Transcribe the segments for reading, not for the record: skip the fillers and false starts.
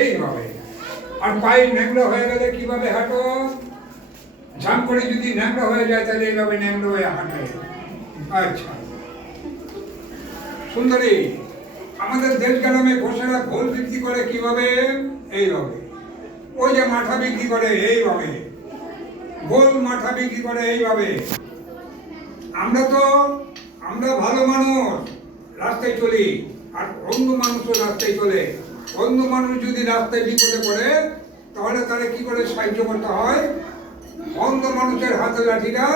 এইভাবে। আর পায়ে ন্যাংরা হয়ে গেলে কিভাবে হাঁটো? ঝাম করে যদি ন্যাংরা হয়ে যায় তাহলে এইভাবে ন্যাংরা হয়ে হাঁটে। আচ্ছা সুন্দরী, আমাদের দেশ গ্রামে ঘোষেরা ঘোল বিক্রি করে কিভাবে? এইভাবে। ওই যে মাথা বিক্রি করে এইভাবে, গোল মাথা বিক্রি করে এইভাবে। আমরা ভালো মানুষ, রাস্তায় চলি, আর অন্য মানুষও রাস্তায় চলে। অন্য মানুষ যদি রাস্তায় বিপদে পড়ে তাহলে তারা কি করে সাহায্য করতে হয়? অন্য মানুষের হাতে লাঠিটা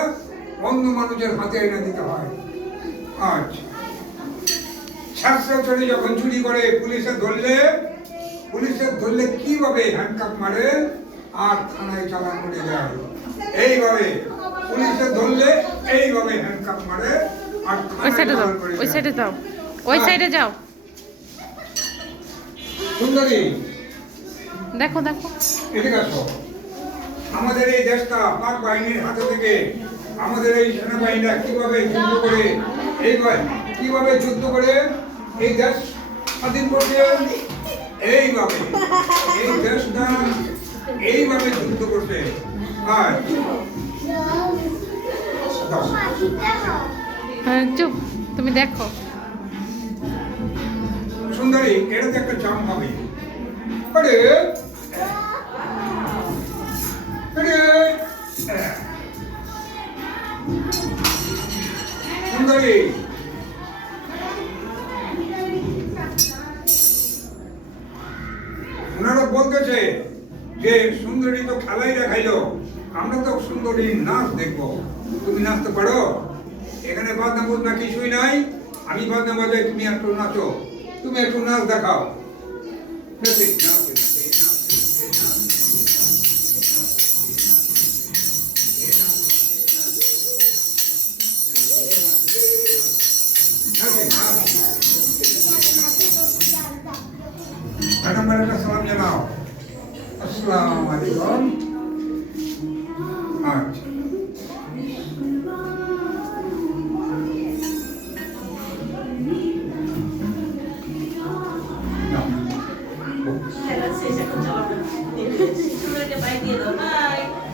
অন্য মানুষের হাতে এনে দিতে হয়। আচ্ছা, ছাত্র চলে যখন চুরি করে পুলিশে ধরলে কিভাবে হ্যান্ডকাপ মারে আর থানায় চালান করে যায়? এইভাবে পুলিশে ধরলে এইভাবে হ্যান্ডকাপ মারে আর ওই সাইডে থানায় যাও, চালান করে ওই যায়। সাইডে যাও, ওই সাইডে যাও। সুন্দরী, দেখো দেখো, এদিকে আসো। আমাদের এই দেশটা পাক বাহিনীর হাতে থেকে আমাদের এই সেনাবাহিনীরা কিভাবে যুদ্ধ করে এই দেশ স্বাধীন করছে? এইভাবে এই দেশটা এইভাবে যুদ্ধ করছে। আর হ্যাঁ, চুপ, তুমি দেখো। সুন্দরী, এটাতে একটা জাম হবে। আরে সুন্দরী, ওনারা বলতেছে যে সুন্দরী তো খেলাই দেখাইলো, আমরা তো সুন্দরী নাচ দেখবো। তুমি নাচতে পারো? এখানে বাজনা বুজনা কিছুই নাই, আমি বাজনা বাজাই, তুমি একটু নাচো। তুমি একটু নাচ দেখাও। নাচে, নাচে, নাচে, নাচে, নাচে, নাচে। ম্যাডাম একটা সালাম জানাও। আসসালামু আলাইকুম। আচ্ছা,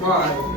বাই।